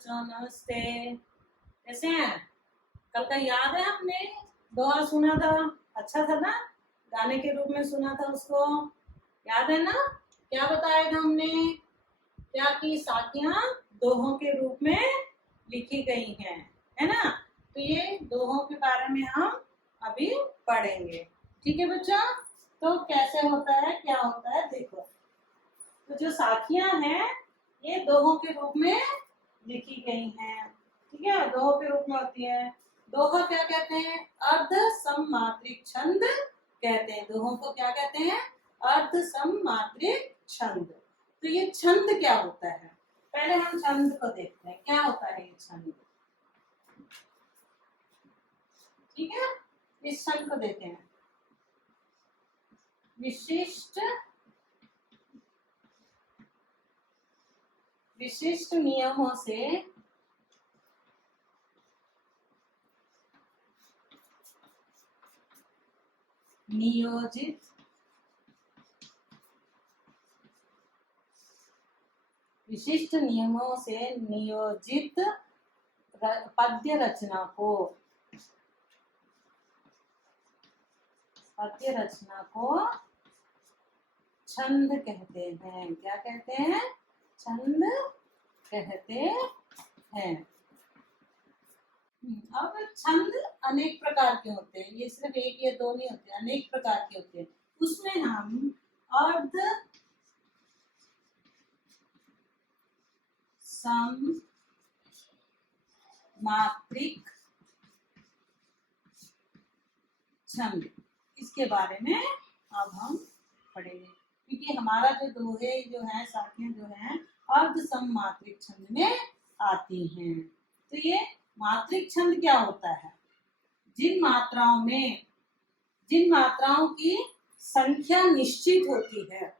बच्चों, नमस्ते। कैसे हैं? कल का याद है? हमने दोहा सुना था, अच्छा था ना? गाने के रूप में सुना था उसको, याद है ना? क्या बताया था हमने? क्या कि साखियां दोहों के रूप में लिखी गई हैं, है ना? तो ये दोहों के बारे में हम अभी पढ़ेंगे, ठीक है बच्चों? तो कैसे होता है, क्या होता है, देखो। तो जो साखियां हैं ये दोहों के रूप में लिखी गई हैं, ठीक है? दोहों के रूप में होती है। दोहा क्या कहते हैं? अर्ध सममात्रिक छंद कहते हैं। दोहों को क्या कहते हैं? अर्ध सममात्रिक छंद। तो ये छंद क्या होता है? पहले हम छंद को देखते हैं, क्या होता है ये छंद, ठीक है? इस छंद को देते हैं। विशिष्ट नियमों से नियोजित विशिष्ट नियमों से नियोजित पद्य रचना को छंद कहते हैं। क्या कहते हैं? छंद कहते हैं। अब छंद अनेक प्रकार के होते हैं, ये सिर्फ एक या दो नहीं होते, अनेक प्रकार के होते हैं। उसमें हम अर्ध सममात्रिक छंद, इसके बारे में अब हम पढ़ेंगे, क्योंकि हमारा जो दोहे जो है, साखियां जो हैं, अर्ध सममात्रिक छंद में आती हैं। तो ये मात्रिक छंद क्या होता है? जिन मात्राओं की संख्या निश्चित होती है,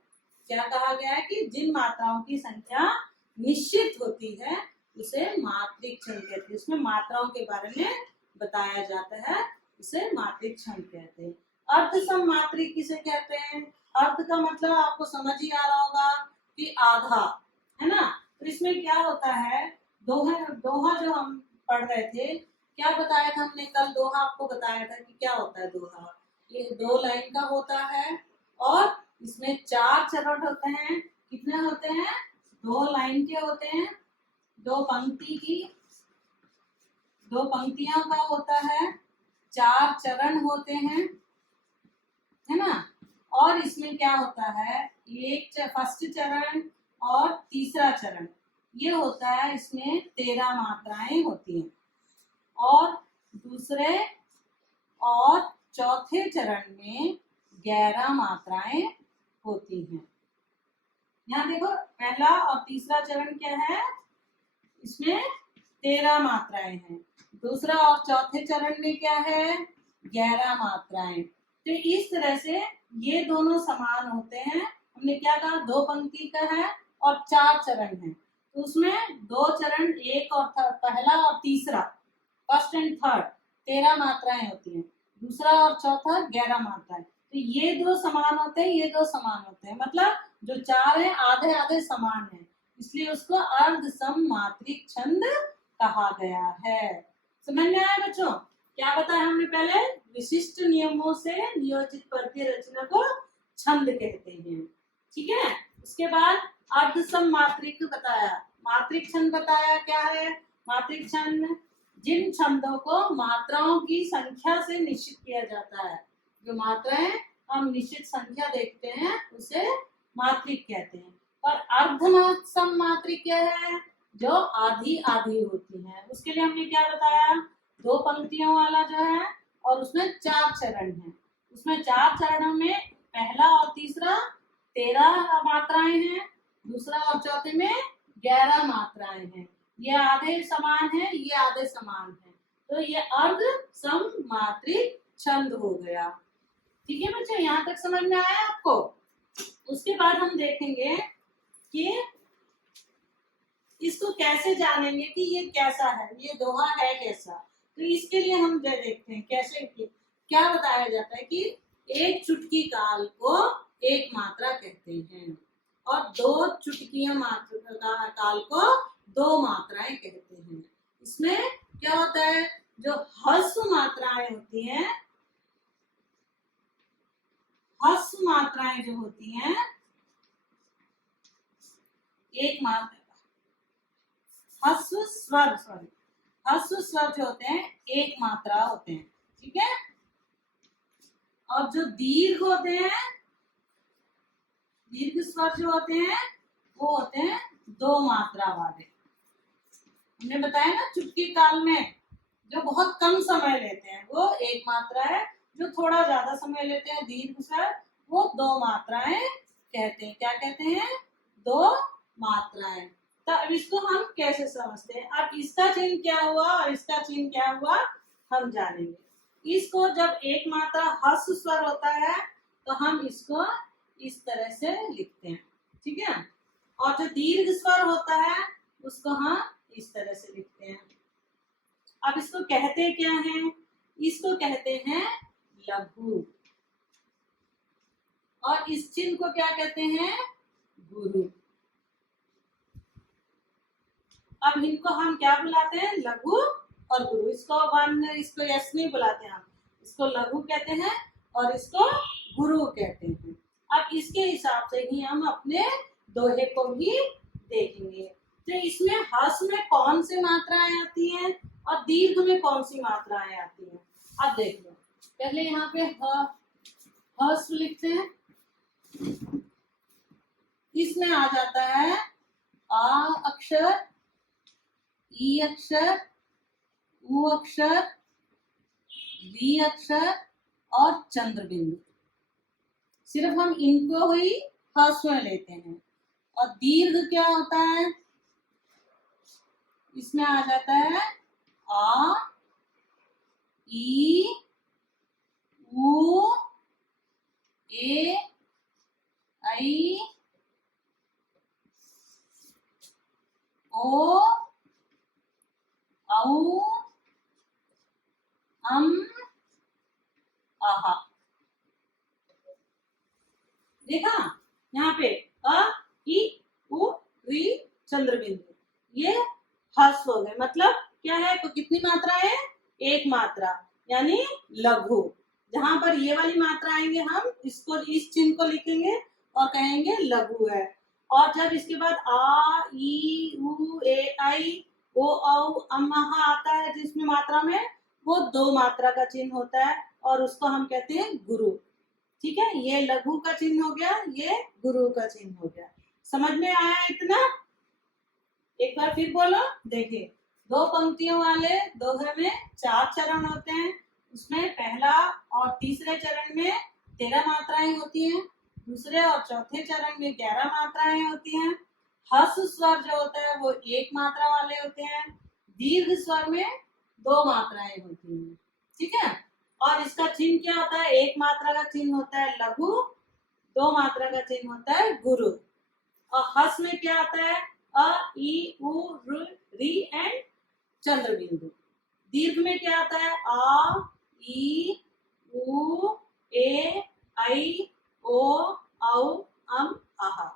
क्या कहा गया है कि जिन मात्राओं की संख्या निश्चित होती है उसे मात्रिक छंद कहते हैं। उसमें मात्राओं के बारे में बताया जाता है, उसे मात्रिक छंद कहते हैं। अर्ध सममात्रिक किसे कहते हैं? अर्ध का मतलब आपको समझ ही आ रहा होगा कि आधा, है ना? तो इसमें क्या होता है, दोहा जो हम पढ़ रहे थे, क्या बताया था हमने कल? दोहा आपको बताया था कि क्या होता है दोहा। ये 2 लाइन का होता है और इसमें 4 चरण होते हैं। कितने होते हैं? 2 लाइन के होते हैं, 2 पंक्तियां का होता है, 4 चरण होते हैं, है ना? और इसमें क्या होता है, एक फर्स्ट चरण और तीसरा चरण, ये होता है, इसमें 13 मात्राएं होती हैं, और दूसरे और चौथे चरण में 11 मात्राएं होती हैं। यहाँ देखो, पहला और तीसरा चरण क्या है, इसमें 13 मात्राएं हैं। दूसरा और चौथे चरण में क्या है? 11 मात्राएं। तो इस तरह से ये दोनों समान होते हैं। हमने क्या कहा? 2 पंक्ति का है और 4 चरण है, तो उसमें 2 चरण, एक और पहला और तीसरा, फर्स्ट एंड थर्ड, 13 मात्राएं होती हैं। दूसरा और चौथा 11 मात्राएं। तो ये 2 समान होते हैं, ये 2 समान होते हैं, मतलब जो 4 है आधे आधे समान है, इसलिए उसको अर्ध सममात्रिक छंद कहा गया है। समझ में आया बच्चों? क्या बताया हमने पहले? विशिष्ट नियमों से नियोजित पद्य रचना को छंद कहते हैं, ठीक है? उसके बाद अर्ध सममात्रिक बताया, मात्रिक छंद बताया। क्या है मात्रिक छंद? जिन छंदों को मात्राओं की संख्या से निश्चित किया जाता है, जो मात्राएं हम निश्चित संख्या देखते हैं उसे मात्रिक कहते हैं। और अर्ध सममात्रिक क्या है? जो आधी आधी होती है। उसके लिए हमने क्या बताया? 2 पंक्तियों वाला जो है, और उसमें 4 चरण है। उसमें 4 चरणों में पहला और तीसरा 13 मात्राएं हैं, दूसरा और चौथे में 11 मात्राएं हैं। ये आधे समान है, ये आधे समान है, तो ये अर्ध सममात्रिक छंद हो गया। ठीक है बच्चों, यहाँ तक समझ में आया आपको? उसके बाद हम देखेंगे कि इसको कैसे जानेंगे कि ये कैसा है, ये दोहा है कैसा। तो इसके लिए हम देखते हैं कैसे, क्या बताया जाता है कि एक चुटकी काल को एक मात्रा कहते हैं और 2 चुटकियां मात्रा काल को दो मात्राएं कहते हैं। इसमें क्या होता है, जो ह्रस्व मात्राएं होती हैं, ह्रस्व मात्राएं जो होती हैं, एक मात्रा, ह्रस्व स्वर, सॉरी, ह्रस्व स्वर जो होते हैं एक मात्रा होते हैं, ठीक है। और जो दीर्घ होते हैं, दीर्घ स्वर जो होते हैं वो होते हैं दो मात्रा वाले। हमने बताया ना चुटकी काल में जो बहुत कम समय लेते हैं वो एक मात्रा है, जो थोड़ा ज्यादा समय लेते हैं दीर्घ स्वर वो दो मात्राएं कहते हैं। क्या कहते हैं? दो मात्राएं। तो अब इसको हम कैसे समझते हैं? अब इसका चिन्ह क्या हुआ और इसका चिन्ह क्या हुआ हम जानेंगे। इसको जब एक मात्रा ह्रस्व स्वर होता है तो हम इसको इस तरह से लिखते हैं, ठीक है। और जो दीर्घ स्वर होता है उसको हम इस तरह से लिखते हैं। अब इसको कहते क्या हैं? इसको कहते हैं लघु, और इस चिन्ह को क्या कहते हैं? गुरु। अब इनको हम क्या बुलाते हैं? लघु और गुरु। इसको यश नहीं बुलाते हम, इसको लघु कहते हैं और इसको गुरु कहते हैं। अब इसके हिसाब से ही हम अपने दोहे को भी देखेंगे। तो इसमें ह्रस्व में कौन सी मात्राएं आती हैं और दीर्घ में कौन सी मात्राएं आती हैं? अब देख लो, पहले यहाँ पे ह्रस्व लिखते हैं। इसमें आ जाता है आ अक्षर, ई अक्षर, उ अक्षर, वी अक्षर और चंद्र बिंदु। सिर्फ हम इनको ही ह्रस्व में लेते हैं। और दीर्घ क्या होता है? इसमें आ जाता है आ, ई, उ, ए, आई, ओ, औ, आहा। देखा यहाँ पे अ, ई, उ, री, चंद्र बिंदु, ये ह्रस्व हो गए। मतलब क्या है? तो कितनी मात्रा है? एक मात्रा, यानी लघु। जहां पर ये वाली मात्रा आएंगे हम इसको, इस चिन्ह को लिखेंगे और कहेंगे लघु है। और जब इसके बाद आ, ई, उ, ए, आई, ओ, औ, आहा आता है जिसमें मात्रा में, वो दो मात्रा का चिन्ह होता है और उसको हम कहते हैं गुरु। ठीक है, ये लघु का चिन्ह हो गया, ये गुरु का चिन्ह हो गया। समझ में आया इतना? एक बार फिर बोलो। देखिए, दो पंक्तियों वाले दोहे में 4 चरण होते हैं। उसमें पहला और तीसरे चरण में 13 मात्राएं होती हैं, दूसरे और चौथे चरण में 11 मात्राएं होती हैं। ह्रस्व स्वर जो होता है वो एक मात्रा वाले होते हैं, दीर्घ स्वर में 2 मात्राएं होती हैं, ठीक है। और इसका चिन्ह क्या होता है? एक मात्रा का चिन्ह होता है लघु, 2 मात्रा का चिन्ह होता है गुरु। और ह्रस्व में क्या आता है? अ, ई, उ, री एंड चंद्र बिंदु। दीर्घ में क्या आता है? आ, ई, उ, ए, आई, ओ, औ, आहा।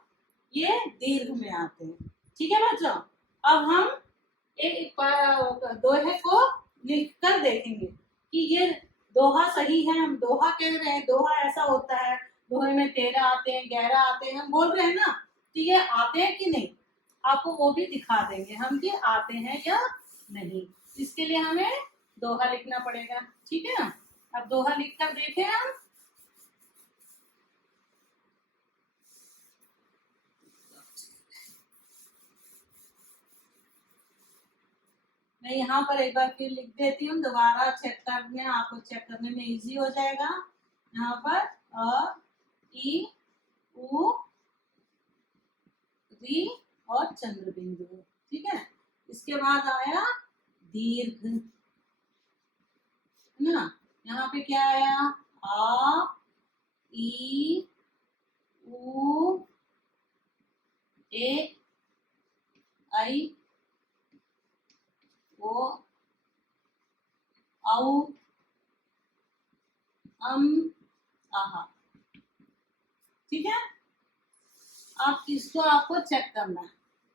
ये दीर्घ में आते हैं, ठीक है बच्चों। अब हम एक दोहे को लिख कर देखेंगे कि ये दोहा सही है। हम दोहा कह रहे हैं, दोहा ऐसा होता है, दोहे में 13 आते हैं, 11 आते हैं, हम बोल रहे हैं ना, तो ये आते हैं कि नहीं, आपको वो भी दिखा देंगे हम कि आते हैं या नहीं। इसके लिए हमें दोहा लिखना पड़ेगा, ठीक है। अब दोहा लिख कर देखें हम। मैं यहाँ पर एक बार फिर लिख देती हूँ, दोबारा चेक करने, आपको चेक करने में इजी हो जाएगा। यहाँ पर अ, ई, उ, री और चंद्र बिंदु, ठीक है। इसके बाद आया दीर्घ, है ना। यहाँ पे क्या आया? आ, ई, उ, ए, आई, ओ, औ, आहा, ठीक है। आप इसको आपको चेक करना है।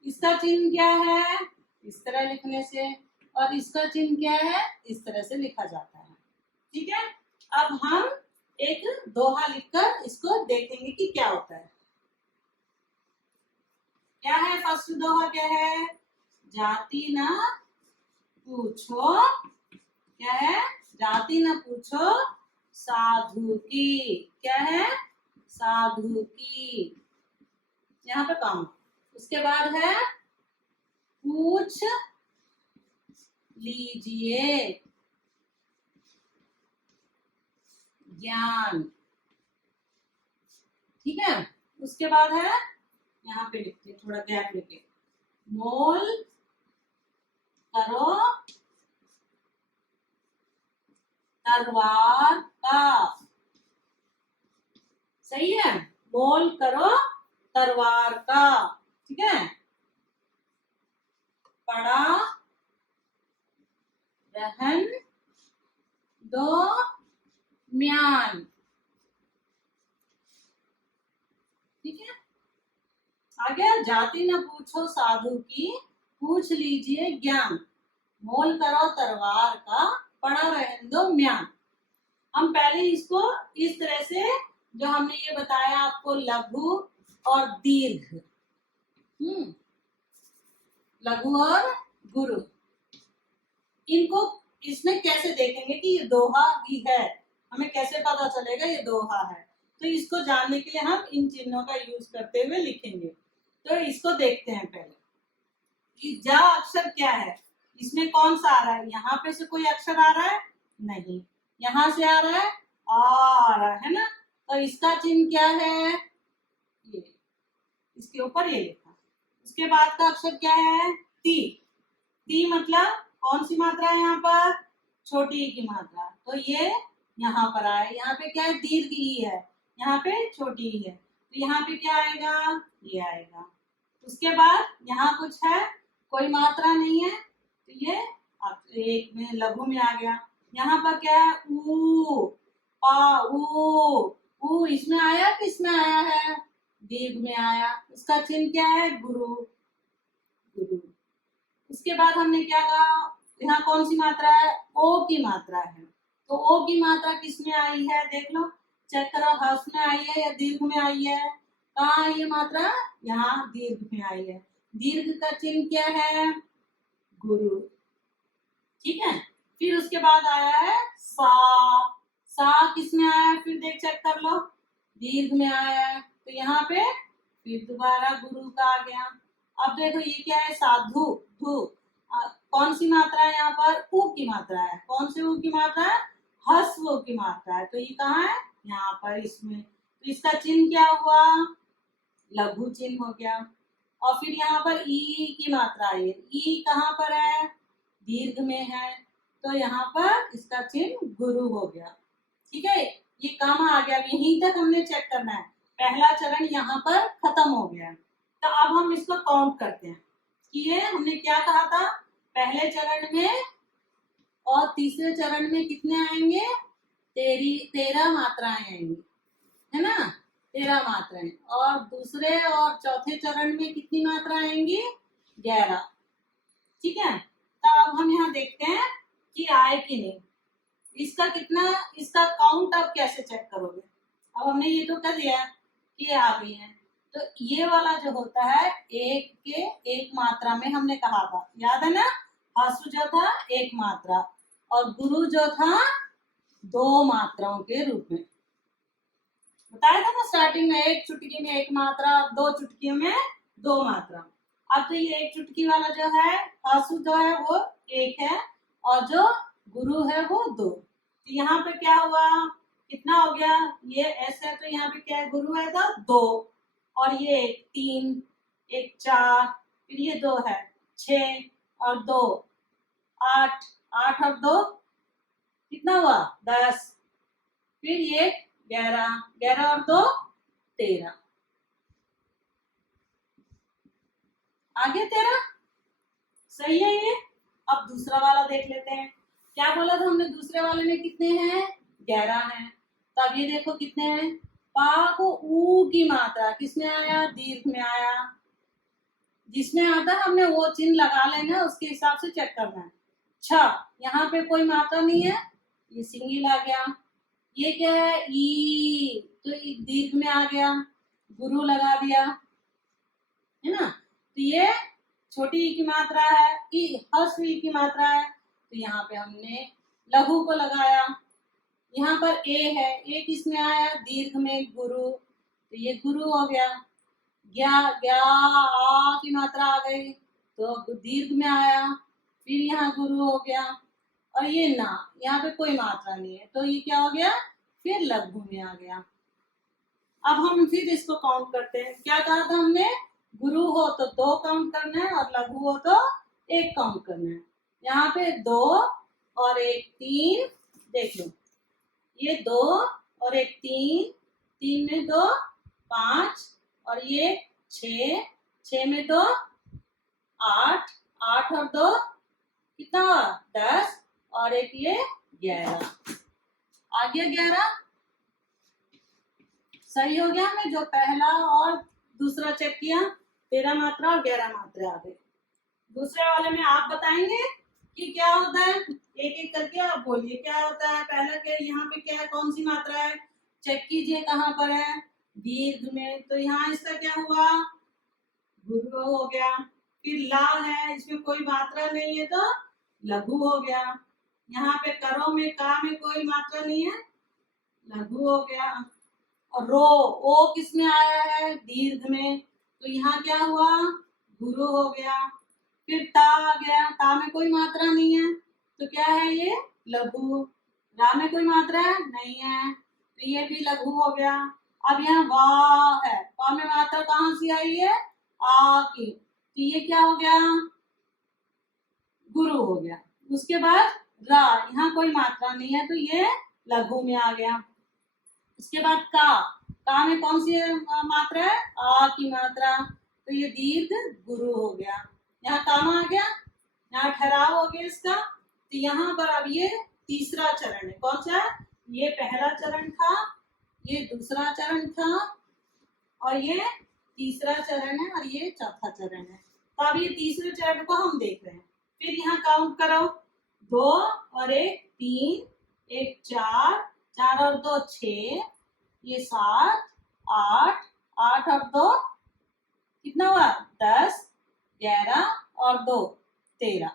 इसका चिन्ह क्या है, इस तरह लिखने से, और इसका चिन्ह क्या है, इस तरह से लिखा जाता है। ठीक है, अब हम एक दोहा लिखकर इसको देखेंगे कि क्या होता है। क्या है फर्स्ट दोहा, क्या है, जाति ना पूछो, क्या है, जाति ना पूछो साधु की, क्या है, साधु की, यहाँ पे काम। उसके बाद है पूछ लीजिए ज्ञान, ठीक है। उसके बाद है, यहाँ पे लिखते थोड़ा गैप लेके, मोल करो तलवार का, सही है, मोल करो तलवार का, ठीक है। पड़ा रहन दो म्यान, ठीक है। आगे, जाति न पूछो साधु की, पूछ लीजिए ज्ञान, मोल करो तलवार का, पड़ा रहने दो म्यान। हम पहले इसको इस तरह से, जो हमने ये बताया आपको, लघु और दीर्घ, लघु और गुरु, इनको इसमें कैसे देखेंगे कि ये दोहा भी है, हमें कैसे पता चलेगा ये दोहा है। तो इसको जानने के लिए हम इन चिन्हों का यूज करते हुए लिखेंगे। तो इसको देखते हैं पहले कि जा अक्षर क्या है, इसमें कौन सा आ रहा है, यहाँ पे से कोई अक्षर आ रहा है, नहीं, यहाँ से आ रहा है, आ रहा है ना, तो इसका चिन्ह क्या है, ये, इसके ऊपर ये लिखा। उसके बाद का अक्षर क्या है, ती, ती मतलब कौन सी मात्रा है यहाँ पर, छोटी ई की मात्रा, तो ये यहाँ पर आए, यहाँ पे क्या है, दीर्घ ई है, यहाँ पे छोटी ई है, तो यहाँ पे क्या आएगा, ये आएगा। उसके बाद यहाँ कुछ है, कोई मात्रा नहीं है, तो ये एक में लघु में आ गया। यहाँ पर क्या है, ऊ, पा, ऊ इसमें आया, किसमें आया है, दीर्घ में आया, उसका चिन्ह क्या है, गुरु, गुरु। उसके बाद हमने क्या कहा, यहाँ कौन सी मात्रा है, ओ की मात्रा है, तो ओ की मात्रा किसमें आई है, देख लो, चेक करो, हर्ष में आई है या दीर्घ में आई है, कहाँ आई है मात्रा, यहाँ दीर्घ में आई है, दीर्घ का चिन्ह क्या है, गुरु, ठीक है। फिर उसके बाद आया है सा, सा किसमें आया है, फिर देख चेक कर लो, दीर्घ में आया है, तो यहाँ पे फिर दोबारा गुरु का आ गया। अब देखो ये क्या है, साधु, धु, कौन सी मात्रा है यहाँ पर, ऊ की मात्रा है, कौन सी ऊ की मात्रा है, हस्व की मात्रा है, तो ये कहाँ है, यहाँ पर इसमें, तो इसका चिन्ह क्या हुआ, लघु चिन्ह हो गया। और फिर यहाँ पर ई की मात्रा है, ई कहाँ पर है, दीर्घ में है, तो यहाँ पर इसका चिन्ह गुरु हो गया, ठीक है। ये काम आ गया, यहीं तक हमने चेक करना है, पहला चरण यहाँ पर खत्म हो गया। तो अब हम इसको काउंट करते हैं कि ये हमने क्या कहा था, पहले चरण में और तीसरे चरण में कितने आएंगे, 13 मात्राएं आएंगी, है ना, 13 मात्राएं, और दूसरे और चौथे चरण में कितनी मात्रा आएंगी, 11, ठीक है। तो अब हम यहाँ देखते हैं कि आए कि नहीं, इसका कितना, इसका काउंट आप कैसे चेक करोगे, अब हमने ये तो कर दिया कि ये आ गई है, तो ये वाला जो होता है, एक के एक मात्रा में हमने कहा था, याद है ना, हसु जो था एक मात्रा, और गुरु जो था 2 मात्राओं के रूप में बताया था ना स्टार्टिंग में, एक चुटकी में एक मात्रा, 2 चुटकियों में 2 मात्रा। अब तो ये एक चुटकी वाला जो है, हसु जो है वो 1 है, और जो गुरु है वो 2, तो यहाँ पे क्या हुआ, कितना हो गया, ये ऐसे है, तो यहाँ पे क्या है, गुरु है तो 2, और ये 3, एक 4, फिर ये 2 है 6, और 2 8, 8 और 2 कितना हुआ, 10, फिर ये 11, 11 और 2 13, आगे 13, सही है ये। अब दूसरा वाला देख लेते हैं, क्या बोला था हमने, दूसरे वाले में कितने हैं, 11 हैं, तो अब ये देखो कितने हैं, पा को ऊ की मात्रा किसमें आया, दीर्घ में आया, जिसमें आता है हमने वो चिन्ह लगा लेना है, उसके हिसाब से चेक करना है। 6, यहाँ पे कोई मात्रा नहीं है, ये सिंगल आ गया। ये क्या है, ई, तो दीर्घ में आ गया, गुरु लगा दिया, है ना। तो ये छोटी ई की मात्रा है, ई हर्ष ई की मात्रा है, तो यहाँ पे हमने लघु को लगाया। यहाँ पर ए है, ए किसमें आया, दीर्घ में, गुरु, तो ये गुरु हो गया। ग्या, ग्या आ की मात्रा आ गई तो दीर्घ में आया, फिर यहाँ गुरु हो गया। और ये ना, यहाँ पे कोई मात्रा नहीं है, तो ये क्या हो गया, फिर लघु में आ गया। अब हम फिर इसको काउंट करते हैं। क्या कहा था हमने, गुरु हो तो 2 काउंट करना है और लघु हो तो 1 काउंट करना है। यहाँ पे 2 और 1 3, देख लो, ये 2 और 1 3, 3 में 2 5 और ये 6, 6 में 2 8, 8 और 2 कितना हुआ, 10 और एक ये 11, आ गया 11। सही हो गया। हमें जो पहला और दूसरा चेक किया, 13 मात्रा और 11 मात्रा आ गई। दूसरे वाले में आप बताएंगे कि क्या होता है, एक एक करके आप बोलिए क्या होता है। पहला क्या, यहाँ पे क्या है, कौन सी मात्रा है, चेक कीजिए कहाँ पर है, दीर्घ में, तो यहाँ इसका क्या हुआ, गुरु हो गया। फिर ला है, इसमें कोई मात्रा नहीं है तो लघु हो गया। यहाँ पे करो में, का में कोई मात्रा नहीं है, लघु हो गया। और रो, ओ किसमें आया है, दीर्घ में, तो यहाँ क्या हुआ, गुरु हो गया। फिर ता आ गया, ता में कोई मात्रा नहीं है तो क्या है, ये लघु। रा में कोई मात्रा है नहीं है, तो ये भी लघु हो गया। अब यहाँ वा है, वा में मात्रा कहाँ से आई है, आ की, तो ये क्या हो गया, गुरु हो गया। उसके बाद रा, यहाँ कोई मात्रा नहीं है तो ये लघु में आ गया। इसके बाद का में कौन सी मात्रा है, आ की मात्रा, तो ये दीर्घ गुरु हो गया। यहाँ काम आ गया, यहाँ ठहराव हो गया इसका। तो यहाँ पर अब ये तीसरा चरण है, कौन सा, ये पहला चरण था, ये दूसरा चरण था और ये तीसरा चरण है और ये चौथा चरण है। तो अब ये तीसरे चरण को हम देख रहे हैं। फिर यहाँ काउंट करो, 2 और 1 3, 1 4, 4 और 2 6, ये 7 8, 8 और 2 कितना हुआ, 10, 11 और 2 13।